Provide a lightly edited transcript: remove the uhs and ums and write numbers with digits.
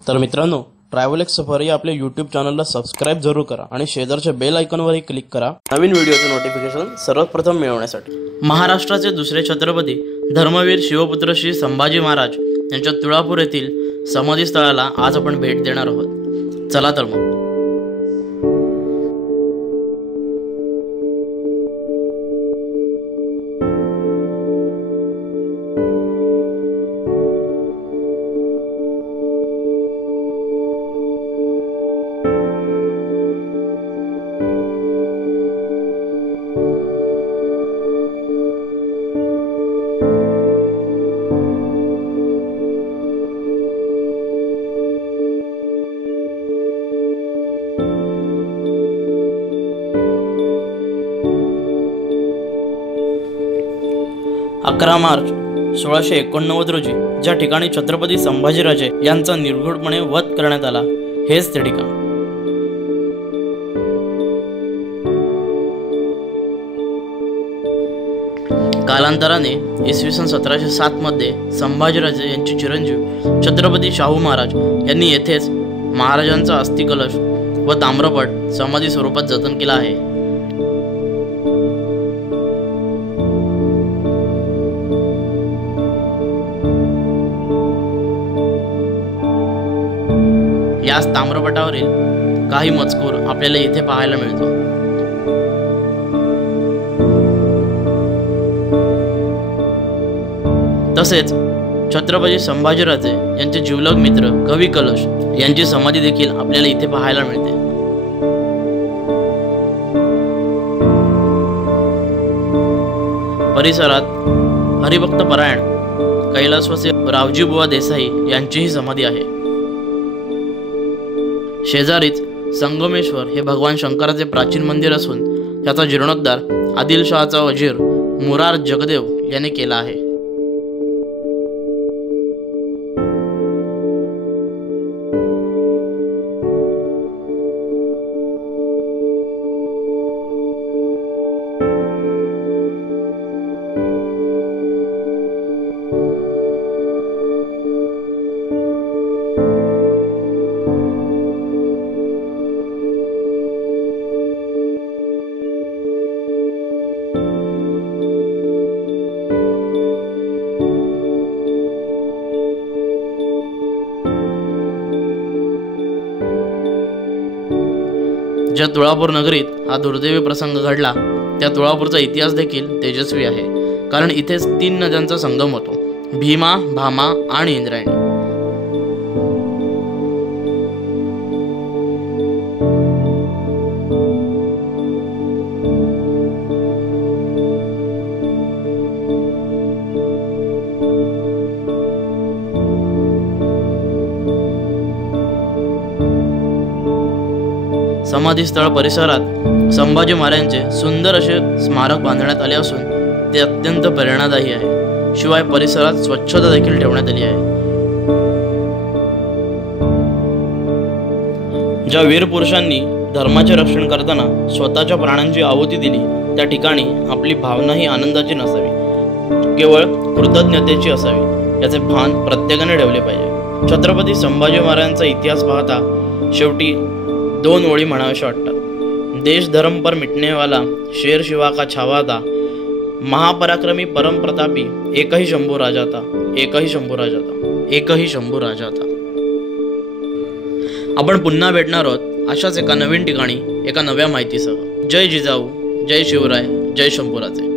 तर मित्रांनो, ट्रॅव्हल सफर या आपल्या यूट्यूब चॅनलला सबस्क्राइब जरूर करा आणि शेजारच्या बेल आयकॉनवरही क्लिक करा नवीन व्हिडिओचे नोटिफिकेशन सर्वप्रथम मिळवण्यासाठी। महाराष्ट्राचे दुसरे छत्रपती धर्मवीर शिवपुत्र श्री संभाजी महाराज यांच्या तुळापूर येथील समाधी स्थळाला आज आपण भेट देणार आहोत। चला तर मग। अकरा मार्च 1689 रोजी ज्या ठिकाणी छत्रपती संभाजीराजे यांचा निर्घृणपणे वध करण्यात आला हेच ते ठिकाण। कालांतराने इसवी सन 1707 मध्ये संभाजीराजे यांचे चिरंजीव छत्रपती शाहू महाराज यांनी येथेच महाराजांचा अस्थिकलश व ताम्रपट समाधी स्वरूपात जतन केला आहे। याच ताम्रपटावरील काही मजकूर आपल्याला येथे पाहायला मिळतो। तसेच छत्रपती संभाजीराजे यांचे जिवलग मित्र कवी कलश यांची समाधी देखील आपल्याला इथे पाहायला मिळते। परिसरात हरिभक्त परायण कैलासवासी रावजी बुवा देसाई यांचीही समाधी आहे। शेजारीच संगमेश्वर हे भगवान शंकराचे प्राचीन मंदिर असून त्याचा जीर्णोद्धार आदिलशहाचा वजीर मुरार जगदेव याने केला आहे। ज्या तुळापूर नगरीत हा दुर्दैवी प्रसंग घडला त्या तुळापूरचा इतिहास देखील तेजस्वी आहे, कारण इथेच 3 नद्यांचा संगम होतो, भीमा, भामा आणि इंद्रायणी। समाधीस्थळ परिसरात संभाजी महाराजांचे सुंदर असे स्मारक बांधण्यात आले असून ते अत्यंत प्रेरणादायी आहे। शिवाय परिसरात स्वच्छता देखील ठेवण्यात आली आहे। ज्या वीर पुरुषांनी धर्माचे रक्षण करताना स्वतःच्या प्राणांची आहुती दिली त्या ठिकाणी आपली भावना ही आनंदाची नसावी, केवळ कृतज्ञतेची असावी याचे भान प्रत्येकाने ठेवले पाहिजे। छत्रपती संभाजी महाराजांचा इतिहास पाहता शेवटी 2 ओळी म्हणाव्याशा वाटतात। देश धर्म पर मिटने वाला शेर शिवा का छावा था, महापराक्रमी परम प्रतापी एक ही शंभू राजा था, एक ही शंभू राजा था, एक ही शंभू राजा था। आपण पुन्हा भेटणार आहोत अशाच एका नवीन ठिकाणी एका नव्या माहितीसह। जय जिजाऊ, जय शिवराय, जय शंभूराजे।